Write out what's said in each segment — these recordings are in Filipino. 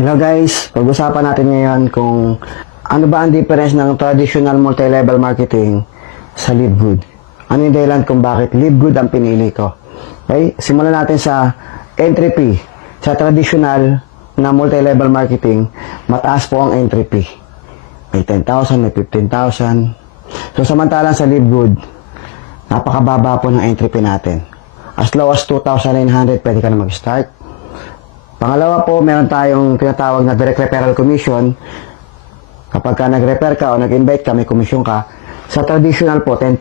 Hello guys, pag-usapan natin ngayon kung ano ba ang difference ng traditional multi-level marketing sa Live Good. Ano yung dahilan kung bakit Live Good ang pinili ko. Okay, simulan natin sa entry fee. Sa traditional na multi-level marketing, mataas po ang entry fee. May 10,000, may 15,000. So samantalang sa Live Good, napakababa po ng entry fee natin. As low as 2,900 pwede ka na mag-start. Pangalawa po, meron tayong tinatawag na direct referral commission. Kapag ka nag-refer ka o nag-invite ka, may commission ka. Sa traditional po, 10%.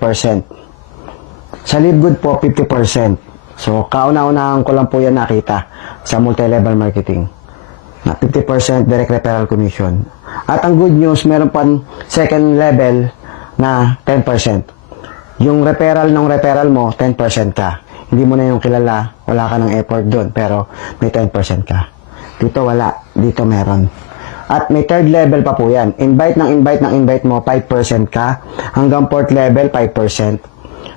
Sa Live Good po, 50%. So, kauna-unahan ko lang po yan nakita sa multi-level marketing. Na 50% direct referral commission. At ang good news, meron pang second level na 10%. Yung referral ng referral mo, 10% ka. Hindi mo na yung kilala, wala ka ng effort doon, pero may 10% ka. Dito wala, dito meron. At may third level pa po yan. Invite mo, 5% ka. Hanggang fourth level, 5%.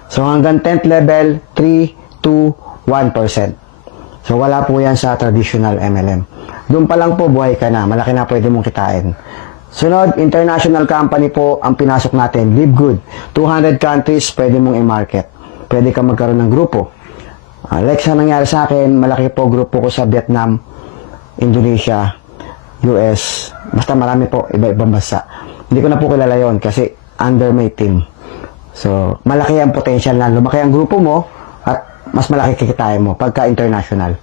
So hanggang 10th level, 3, 2, 1%. So wala po yan sa traditional MLM. Doon pa lang po, buhay ka na. Malaki na pwede mong kitain. Sunod, international company po ang pinasok natin. Live Good. 200 countries pwede mong i-market. Pwede ka magkaroon ng grupo. Like sa nangyari sa akin, malaki po grupo ko sa Vietnam, Indonesia, US, basta marami po, iba-ibang bansa. Hindi ko na po kilala yon kasi under my team. So, malaki ang potential na lumaki ang grupo mo at mas malaki kikitain mo pagka international.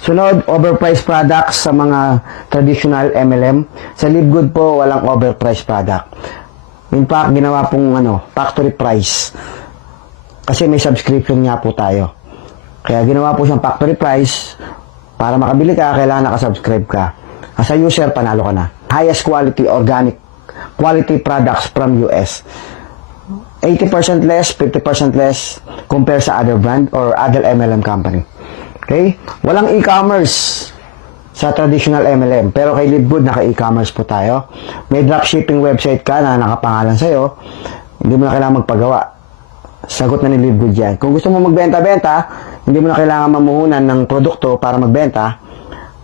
Sunod, overpriced products sa mga traditional MLM. Sa Live Good po, walang overpriced product. In fact, ginawa pong factory price. Kasi may subscription nga po tayo. Kaya ginawa po siyang factory price. Para makabili ka, kailangan nakasubscribe ka. As a user, panalo ka na. Highest quality, organic quality products from US. 80% less, 50% less compare sa other brand or other MLM company. Okay? Walang e-commerce sa traditional MLM. Pero kay Live Good, naka-e-commerce po tayo. May dropshipping website ka na nakapangalan sa'yo. Hindi mo na kailangan magpagawa. Sagot na ni Live Good yan. Kung gusto mo magbenta-benta, hindi mo na kailangan mamuhunan ng produkto para magbenta.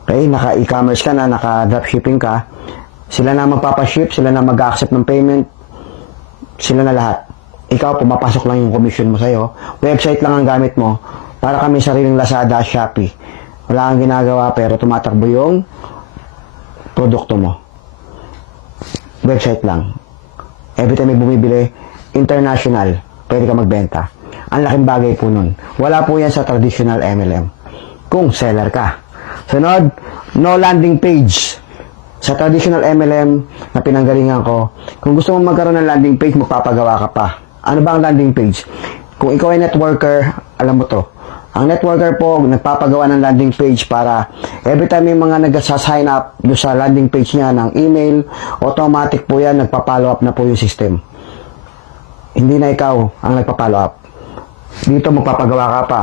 Okay, naka-e-commerce ka na, naka-dropshipping ka. Sila na magpapaship, sila na mag-accept ng payment. Sila na lahat. Ikaw, pumapasok lang yung commission mo sa'yo. Website lang ang gamit mo. Para kami sariling Lazada, Shopee. Wala kang ginagawa pero tumatakbo yung produkto mo. Website lang. Every time may bumibili, international, pwede ka magbenta. Ang laking bagay po nun. Wala po yan sa traditional MLM. Kung seller ka. Sunod, no landing page. Sa traditional MLM na pinanggalingan ko, kung gusto mo magkaroon ng landing page, magpapagawa ka pa. Ano ba ang landing page? Kung ikaw ay networker, alam mo to. Ang networker po, nagpapagawa ng landing page para every time may mga nag-sign up doon sa landing page niya ng email, automatic po yan, nagpa-follow up na po yung system. Hindi na ikaw ang nagpa-follow up. Dito magpapagawa ka pa.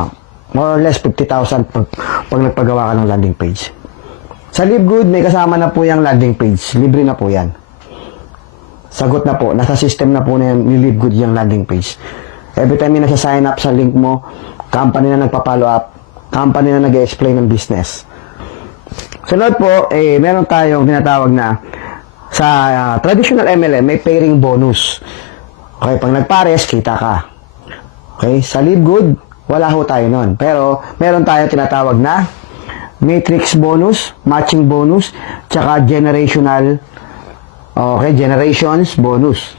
More or less 50,000 pag nagpagawa ka ng landing page. Sa Live Good, may kasama na po yung landing page. Libre na po yan. Sagot na po. Nasa system na po na yan, ni Live Good yung landing page. Every time may nasa-sign up sa link mo, company na nagpa-follow up, company na nag-explain ng business. Sunod po, meron tayong tinatawag na sa traditional MLM, may pairing bonus. Okay, pag nagpares, kita ka. Okay, sa Live Good, wala ho tayo nun. Pero, meron tayo tinatawag na matrix bonus, matching bonus, tsaka generational, generations bonus.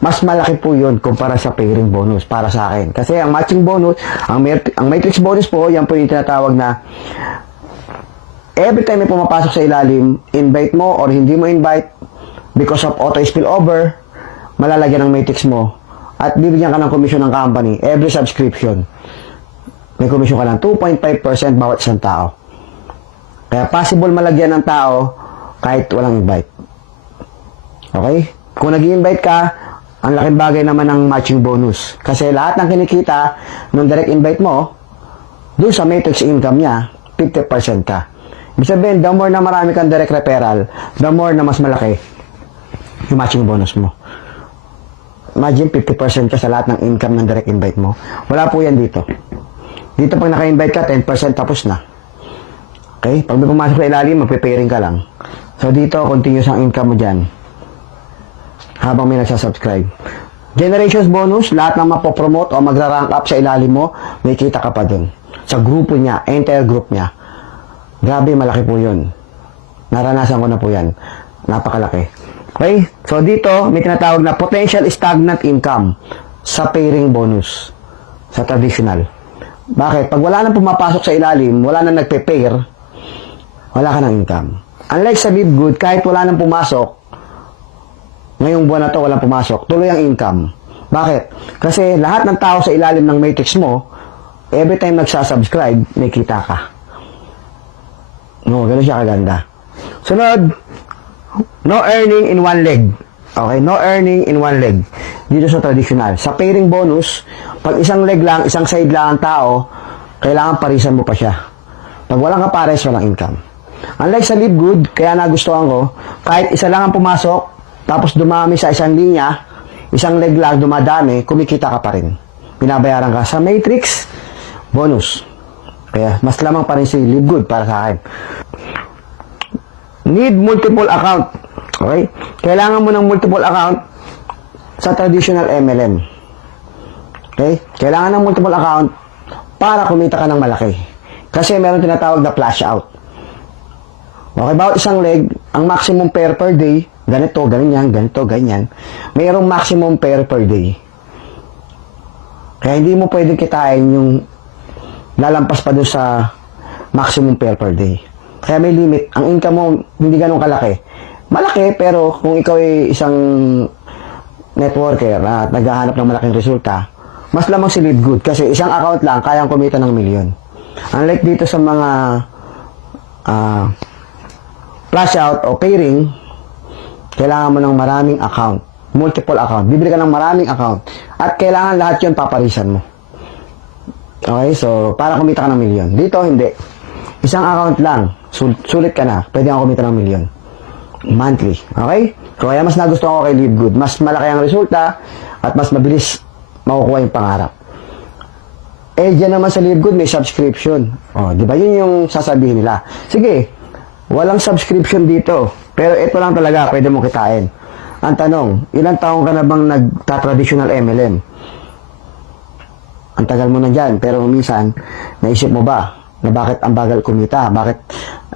Mas malaki po yun kumpara sa pairing bonus para sa akin. Kasi ang matching bonus, ang matrix bonus po, yan po yung tinatawag na every time may pumapasok sa ilalim, invite mo or hindi mo invite because of auto spillover, malalagyan ng matrix mo at bibigyan ka ng commission ng company every subscription. May commission ka lang 2.5% bawat isang tao. Kaya possible malagyan ng tao kahit walang invite. Okay? Kung nag-i-invite ka, ang laking bagay naman ng matching bonus. Kasi lahat ng kinikita ng direct invite mo, doon sa matrix income niya, 50% ka. Ibig sabihin, the more na marami kang direct referral, the more na mas malaki yung matching bonus mo. Imagine 50% ka sa lahat ng income ng direct invite mo. Wala po yan dito. Dito pag naka-invite ka, 10% tapos na. Okay? Pag may pumasok sa ilalim, magpe-pairing ka lang. So, dito, continuous ang income mo dyan. Habang may nagsasubscribe. Generations bonus, lahat ng mapopromote o magra-rank up sa ilalim mo, may kita ka pa dun. Sa grupo niya, entire group niya. Grabe, malaki po yun. Naranasan ko na po yan. Napakalaki. Okay? So, dito, may tinatawag na potential stagnant income sa pairing bonus. Sa traditional. Bakit? Pag wala nang pumapasok sa ilalim, wala nang nagpe-pair, wala ka ng income. Unlike sa Live Good, kahit wala nang pumasok, ngayong buwan na to walang pumasok, tuloy ang income. Bakit? Kasi lahat ng tao sa ilalim ng matrix mo, every time nagsasubscribe, may kita ka. No, ganun siya kaganda. Sunod, no earning in one leg. Okay, no earning in one leg. Dito sa traditional. Sa pairing bonus, pag isang leg lang, isang side lang ang tao, kailangan parisan mo pa siya. Pag walang kapares, walang income. Unlike sa Live Good, kaya nagustuhan ko, kahit isa lang ang pumasok, tapos dumami sa isang linya, isang leg lang dumadami, kumikita ka pa rin. Binabayaran ka. Sa Matrix, bonus. Kaya mas lamang pa rin si Live Good para sa akin. Need multiple account. Okay? Kailangan mo ng multiple account sa traditional MLM. Okay? Kailangan ng multiple account para kumita ka ng malaki. Kasi meron tinatawag na flash out. Okay, bawat isang leg, ang maximum pair per day, ganito, ganyan, ganito, ganyan. Mayroong maximum pair per day. Kaya hindi mo pwedeng kitain yung lalampas pa doon sa maximum pair per day. Kaya may limit. Ang income mo, hindi ganun kalaki. Malaki, pero kung ikaw ay isang networker at naghahanap ng malaking resulta, mas lamang si Live Good. Kasi isang account lang, kayang kumita ng milyon. Unlike dito sa mga flash out o pairing, kailangan mo ng maraming account. Multiple account. Bibili ka ng maraming account. At kailangan lahat yun paparisan mo. Okay, so para kumita ka ng milyon. Dito, hindi. Isang account lang. Sulit ka na. Pwede kang kumita ng milyon. Monthly. Okay? So, kaya mas nagustuhan ko kay Live Good. Mas malaki ang resulta at mas mabilis makukuha yung pangarap. Eh, dyan naman sa Live Good, may subscription. O, di ba? Yun yung sasabihin nila. Sige, walang subscription dito. Pero ito lang talaga, pwede mo kitain. Ang tanong, ilang taong ka na bang nagta-traditional MLM? Ang tagal mo na dyan, pero minsan, naisip mo ba na bakit ang bagal kumita? Bakit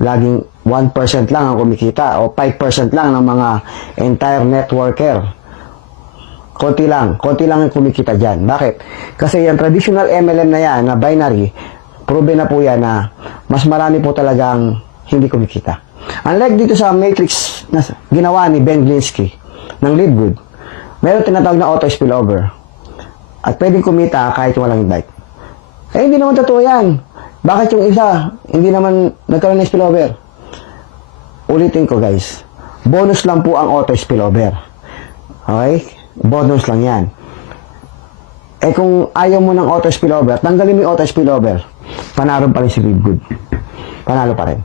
laging 1% lang ang kumikita o 5% lang ng mga entire networker? Konti lang ang kumikita dyan. Bakit? Kasi yung traditional MLM na yan, na binary, proven na po yan na mas marami po talagang hindi kumikita. Unlike dito sa Matrix na ginawa ni Ben Glinsky ng Live Good, meron tinatawag na auto spillover. At pwedeng kumita kahit walang invite. Eh, hindi naman totoo yan. Bakit yung isa, hindi naman nagkaroon ng spillover? Ulitin ko guys, bonus lang po ang auto spillover. Okay? Bonus lang yan. Eh kung ayaw mo ng auto spillover, tanggalin mo yung auto spillover, panalo pa rin si Live Good. Panalo pa rin.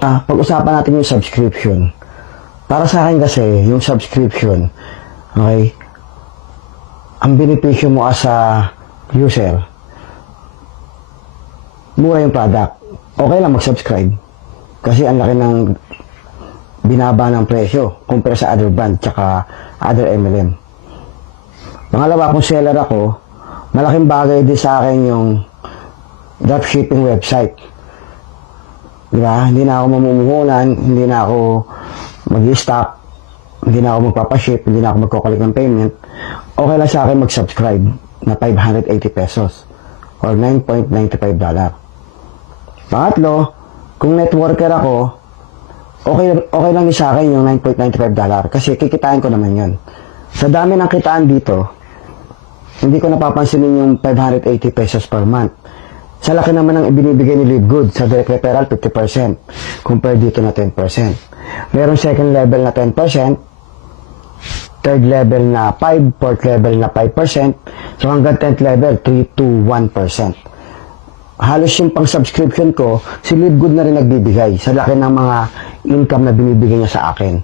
Pag-usapan natin yung subscription. Para sa akin kasi, yung subscription, okay, ang benepisyo mo as a user, mura yung product. Okay lang mag-subscribe. Kasi ang laki ng binaba ng presyo compare sa other brand tsaka other MLM. Pangalawa, kung seller ako, malaking bagay din sa akin yung dropshipping website. Diba? Hindi na ako mamumuhunan, hindi na ako mag-stock, hindi na ako magpapaship, hindi na ako magkukulik ng payment. Okay lang sa akin mag-subscribe na 580 pesos or $9.95. Pangatlo, kung networker ako, okay lang din sa akin yung $9.95 kasi kikitain ko naman yun. Sa dami ng kitaan dito, hindi ko napapansinin yung 580 pesos per month. Sa laki naman ng ibinibigay ni Live Good sa direct referral, 50%. Compare dito na 10%. Meron second level na 10%, third level na 5%, fourth level na 5%, so hanggang 10th level, 3 to 1%. Halos yung pang-subscription ko, si Live Good na rin nagbibigay sa laki ng mga income na binibigay niya sa akin.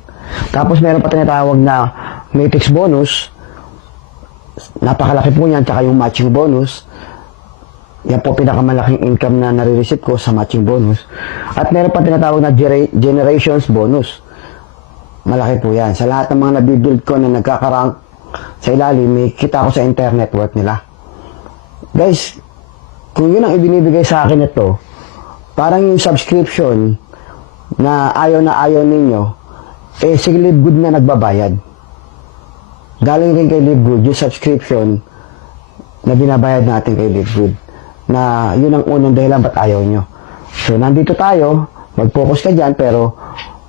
Tapos meron pa tinatawag na Matrix bonus, napakalaki po niyan, tsaka yung matching bonus, Yan po pinakamalaking income na nare-receive ko sa matching bonus. At meron pa tinatawag na generations bonus. Malaki po yan. Sa lahat ng mga nabibuild ko na nagkakarank sa ilalim, may kita ko sa internet worth nila. Guys, kung yun ang ibinibigay sa akin ito, parang yung subscription na ayaw ninyo, si Live Good na nagbabayad. Galing rin kay Live Good, yung subscription na binabayad natin kay Live Good. Na yun ang unang dahilan ba't ayaw nyo. So, nandito tayo, mag-focus ka dyan, pero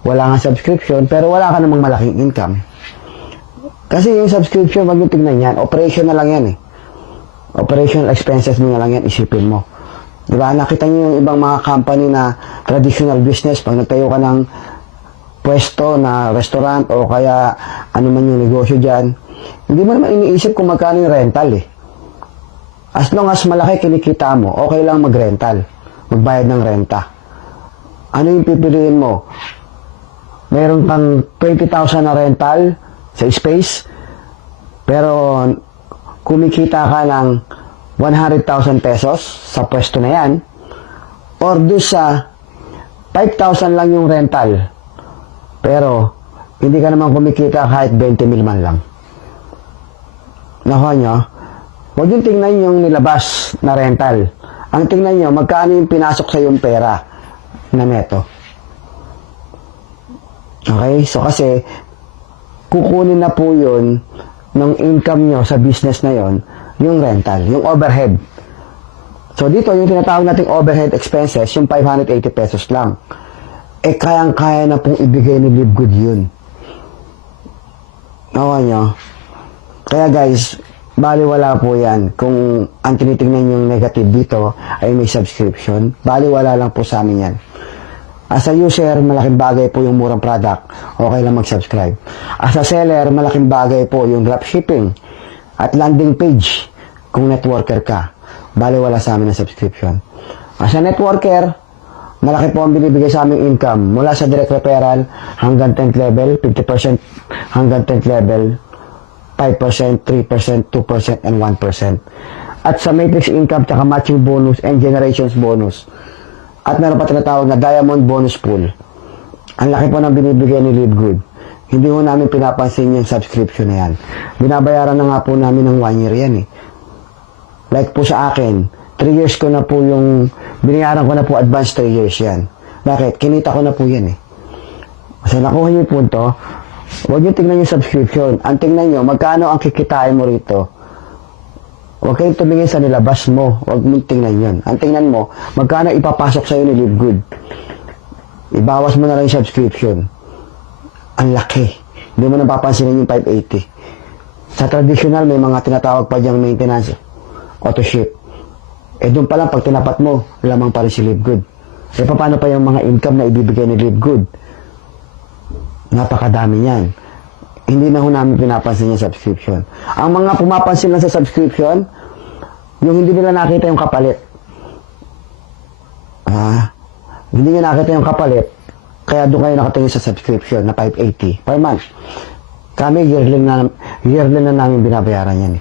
wala nga subscription, pero wala ka namang malaking income. Kasi yung subscription, wag yung tignan yan, operation na lang yan eh. Operational expenses mo na lang yan, isipin mo. Diba? Nakita nyo yung ibang mga company na traditional business, pag nagtayo ka ng pwesto na restaurant o kaya ano man yung negosyo dyan, hindi mo naman iniisip kung magkano yung rental eh. As long as malaki kinikita mo, okay lang mag-rental. Magbayad ng renta. Ano yung pipiliin mo? Meron kang 20,000 na rental sa space, pero kumikita ka ng 100,000 pesos sa pwesto na yan, or do sa 5,000 lang yung rental, pero hindi ka naman kumikita kahit 20 mil man lang. Nakuha nyo? Huwag yung tingnan yung nilabas na rental. Ang tingnan nyo, magkano yung pinasok sa yung pera na neto. Okay? So kasi, kukunin na po yun ng income nyo sa business na yon, yung rental, yung overhead. So dito, yung tinatawag nating overhead expenses, yung 580 pesos lang. Kayang-kaya na pong ibigay ni Live Good yun. Nakuha nyo? Kaya guys, baliwala po yan. Kung ang tinitingnan yung negative dito ay may subscription, baliwala lang po sa amin yan. As a user, malaking bagay po yung murang product, okay lang mag-subscribe. As a seller, malaking bagay po yung dropshipping at landing page kung networker ka. Baliwala sa amin ang subscription. As a networker, malaki po ang binibigay sa aming income mula sa direct referral hanggang 10th level, 50% hanggang 10th level, 5%, 3%, 2%, and 1%. At sa matrix income, tsaka matching bonus and generations bonus. At meron pa tinatawag na diamond bonus pool. Ang laki po ng binibigay ni Live Good. Hindi po namin pinapansin yung subscription na yan. Binabayaran na nga po namin ng 1 year yan eh. Like po sa akin, 3 years ko na po yung, binayaran ko na po advance 3 years yan. Bakit? Kinita ko na po yan eh. So nakuha niyo yung punto, huwag niyo tingnan yung subscription. Ang tingnan niyo, magkano ang kikitain mo rito. Huwag kayong tumingin sa nilabas mo. Huwag mo tingnan yun. Ang tingnan mo, magkano ipapasok sa'yo ni Live Good. Ibawas mo na lang yung subscription. Ang laki. Hindi mo napapansinin yung 580. Sa traditional, may mga tinatawag pa diyang maintenance, auto ship. Doon pa lang, pag tinapat mo, lamang pa rin si Live Good. Paano pa yung mga income na ibibigay ni Live Good? Napakadami niyan. Hindi na ho namin pinapansin yung subscription. Ang mga pumapansin lang sa subscription, yung hindi nila nakita yung kapalit. Hindi nyo nakita yung kapalit, kaya doon kayo nakatingin sa subscription na 580 per month. Kami, yearly na namin binabayaran yan.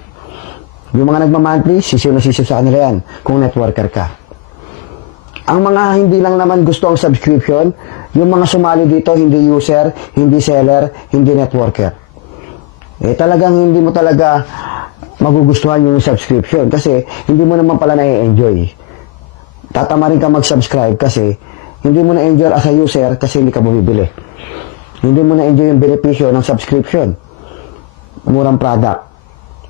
Yung mga nagmamonthly, sisiw na sisiw sa kanila yan, kung networker ka. Ang mga hindi lang naman gusto ang subscription, yung mga sumali dito, hindi user, hindi seller, hindi networker. Talagang hindi mo talaga magugustuhan yung subscription kasi hindi mo naman pala na-enjoy. Tatama rin ka mag-subscribe kasi hindi mo na-enjoy as a user kasi hindi ka bumibili. Hindi mo na-enjoy yung benepisyo ng subscription. Murang product,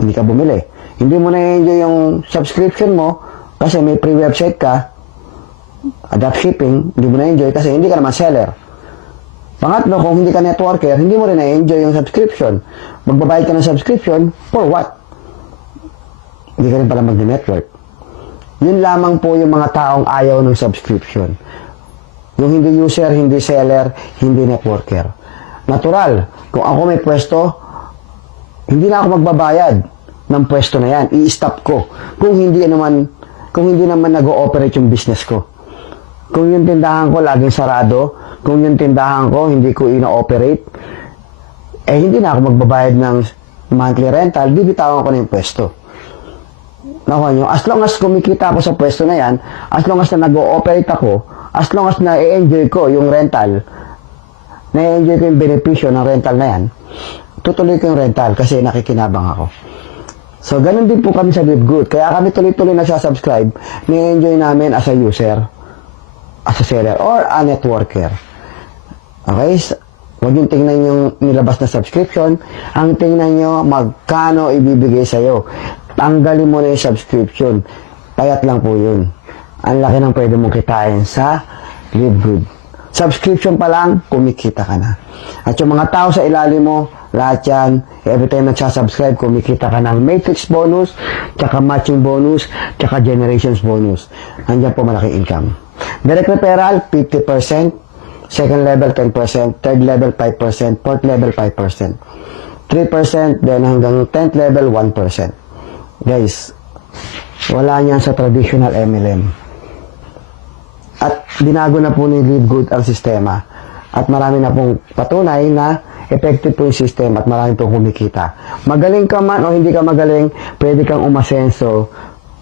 hindi ka bumili. Hindi mo na-enjoy yung subscription mo kasi may free website ka, adapt shipping, hindi mo na-enjoy kasi hindi ka naman seller. Pangatlo, kung hindi ka networker, hindi mo rin na-enjoy yung subscription. Magbabayad ka ng subscription, for what? Hindi ka rin pala mag-network. Yun lamang po yung mga taong ayaw ng subscription. Yung hindi user, hindi seller, hindi networker. Natural, kung ako may pwesto, hindi na ako magbabayad ng pwesto na yan. I-stop ko. Kung hindi naman nag-ooperate yung business ko. Kung yung tindahan ko laging sarado, kung yung tindahan ko hindi ko ina-operate, hindi na ako magbabayad ng monthly rental, bibitawan ko na yung pwesto. Nakuha nyo, as long as kumikita ako sa pwesto na yan, as long as na nag-ooperate ako, as long as na i-enjoy ko yung rental, na-enjoy ko yung benepisyo ng rental na yan, tutuloy ko yung rental kasi nakikinabang ako. So, ganun din po kami sa Live Good. Kaya kami tuloy-tuloy nagsasubscribe, na-enjoy namin as a user, as a seller, or a networker. Okay? Huwag yung tingnan yung nilabas na subscription. Ang tingnan nyo, magkano ibibigay sa'yo. Tanggalin mo na yung subscription. Payat lang po yun. Ang laki ng pwede mong kitain sa Live Good. Subscription pa lang, kumikita ka na. At yung mga tao sa ilalim mo, lahat yan, every time nagsasubscribe, kumikita ka ng matrix bonus, tsaka matching bonus, tsaka generations bonus. Nandiyan po malaking income. Direct referral, 50%. Second level, 10%. Third level, 5%. Fourth level, 5%. 3%, then hanggang 10th level, 1%. Guys, wala niyan sa traditional MLM. At binago na po ni Live Good ang sistema. At marami na pong patunay na effective po yung system at marami pong kumikita. Magaling ka man o hindi ka magaling, pwede kang umasenso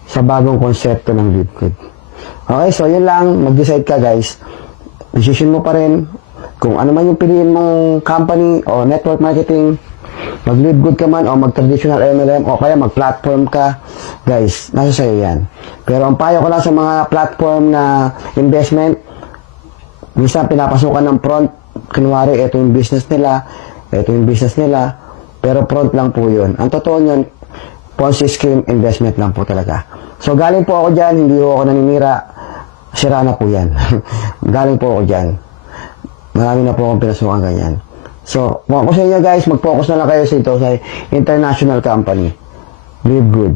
sa bagong konsepto ng Live Good. Okay, so yun lang. Mag-decide ka, guys. Decision mo pa rin kung ano man yung piliin mong company o network marketing, mag-Live Good ka man o mag-traditional MLM o kaya mag-platform ka, guys, nasa sa'yo yan. Pero ang payo ko lang sa mga platform na investment, minsan pinapasukan ng front, kunwari, ito yung business nila, pero front lang po yun. Ang totoo yun, Ponzi scheme investment lang po talaga. So galing po ako dyan, hindi po ako naninira, sira na po yan. Galing po ako dyan. Marami na po akong pinasukan ganyan. So, kung ako sa inyo guys, mag-focus na lang kayo sa ito sa international company. Live Good.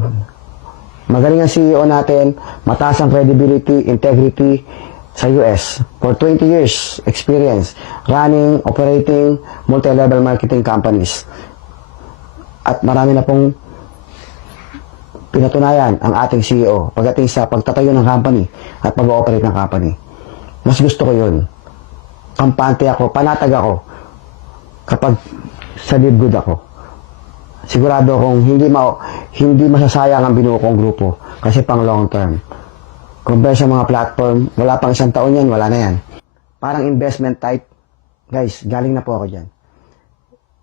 Magaling ang CEO natin, mataas ang credibility, integrity sa US. For 20 years experience, running, operating, multi-level marketing companies. At marami na pong pinatunayan ang ating CEO pagdating sa pagtatayo ng company at pag-ooperate ng company. Mas gusto ko yun. Kampante ako, panatag ako kapag sa Live Good ako. Sigurado akong hindi masasayang ang binuo kong grupo kasi pang long term. Compare sa mga platform, wala pang isang taon yan, wala na yan. Parang investment type, guys, galing na po ako dyan.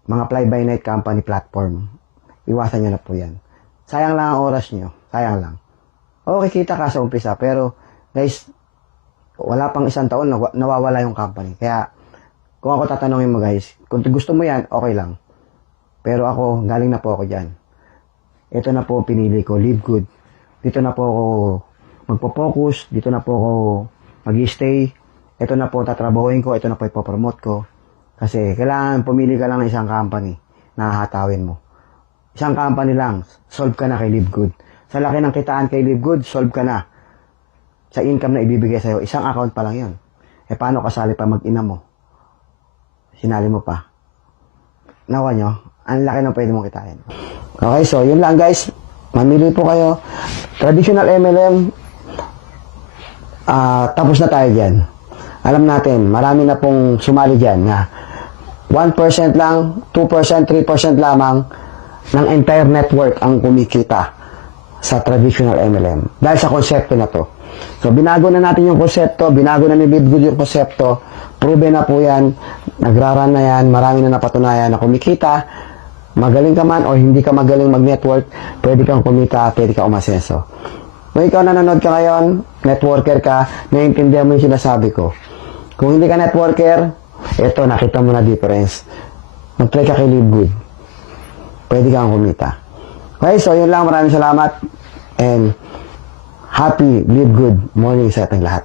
Mga fly-by-night company platform, iwasan nyo na po yan. Sayang lang ang oras nyo. Sayang lang. Okay, kita ka sa umpisa. Pero, guys, wala pang isang taon, nawawala yung company. Kaya, kung ako tatanungin mo guys, kung gusto mo yan, okay lang. Pero ako, galing na po ako dyan. Ito na po pinili ko, Live Good. Dito na po ako magpo-focus. Dito na po ako mag-stay. Ito na po tatrabahuin ko. Ito na po ipopromote ko. Kasi, kailangan pumili ka lang ng isang company na hahatawin mo. Isang company lang, solve ka na kay Live Good. Sa laki ng kitaan kay Live Good, solve ka na. Sa income na ibibigay sa'yo, isang account pa lang yun. E paano kasali pa mag-ina mo? Sinali mo pa. Nawa nyo, ang laki ng pwede mong kitain. Okay, so yun lang guys. Mamili po kayo. Traditional MLM, tapos na tayo dyan. Alam natin, marami na pong sumali dyan na 1% lang, 2%, 3% lamang ng entire network ang kumikita sa traditional MLM. Dahil sa konsepto na to. So, binago na natin yung konsepto, binago na ni Live Good yung konsepto, proven na po yan, nagraran na yan, marami na napatunayan na kumikita, magaling ka man o hindi ka magaling mag-network, pwede kang kumita, pwede ka umasenso. Kung ikaw nanonood ka ngayon, networker ka, naiintindihan mo yung sinasabi ko. Kung hindi ka networker, eto, nakita mo na difference. Mag-try ka kay Live Good. Pwede kang kumita. Okay, so yun lang. Maraming salamat. And happy, Live Good morning sa ating lahat.